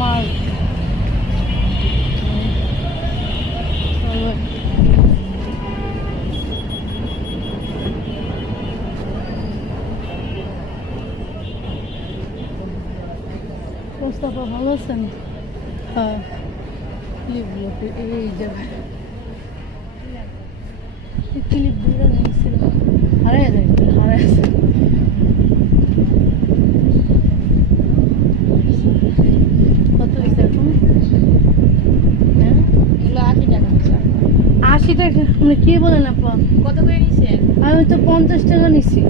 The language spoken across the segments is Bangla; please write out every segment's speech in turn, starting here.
মার্ক মোস্তফা ভালো আছেন? হ্যাঁ ক্লিপগুলো এই জায়গায় ক্লিপগুলো নিয়েছিল হারাই যায় হারাই আছে। কত হয়েছে এখন? হ্যাঁ এগুলো 80 টাকা। 80 টাকা মানে কি বলেন আপা? কত করে নিছেন? আমি তো 50 টাকা নিছি।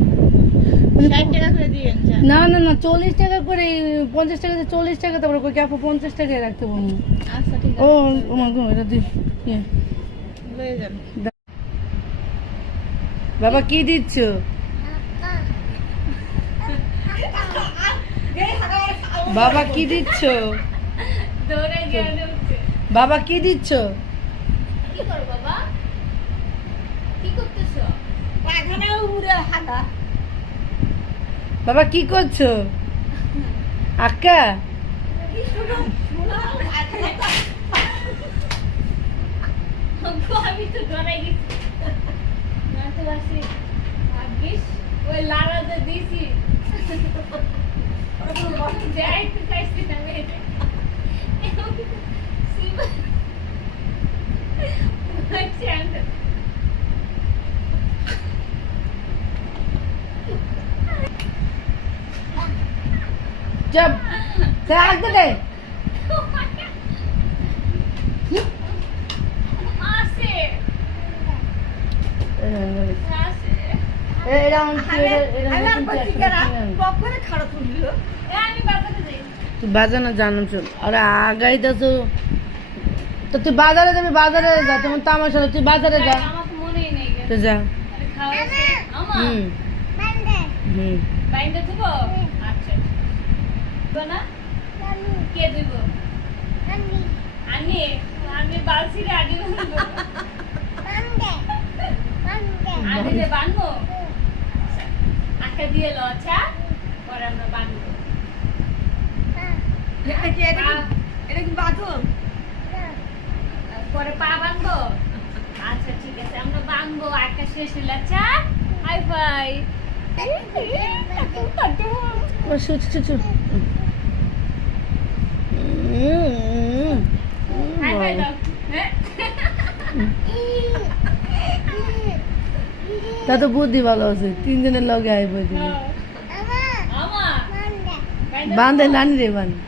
60 টাকা করে দিবেন। না না না 40 টাকা করে, 50 টাকা 40 টাকা, তারপরে কই আপু 50 টাকায় রাখতে বলুন। আচ্ছা ঠিক ও আছে। ও মা গো এটা দি লয়ে যান। বাবা কি দিচ্ছ? বাবা কি দিচ্ছ? দৌড়ে গেলে উঠছে। বাবা কি দিচ্ছ? কি করো বাবা? কি করতেছো? পায়খানা উড়ে হাগা। বাবা কি করছো? আক্কা আমি তো ডরাই গেছি। না তো আসি ভাগ্যিস ওই লাড়াতে দিছি। যাই তো চাইছি না মেয়েটা। जब से आग दे বাজানো জানো চল আরে আগাই তো তো তুই বাজারে যাবি, বাজারে যা, তোমার তামাশা তুই বাজারে যা। আমার মনেই নেই তো যা। হুম হুম বাইন্দা দিব। আচ্ছা না কে দিব? আমি আমি বালছিরে আগে বানবো। আগে যে বানবো আচ্ছা দিয়ে লো। আচ্ছা পরে আমরা বানবো। এটা কি বাঁধো? পরে পা বানবো। আচ্ছা ঠিক আছে আমরা বানবো। আকাশ শেষ হইলে আচ্ছা হাই ফাই। হাই ফাই দাও। হ্যাঁ তা তো বুদ্ধি ভালো আছে, 3 দিনের লগে আইব। আমা বান্ধে নানি রে বান্ধে।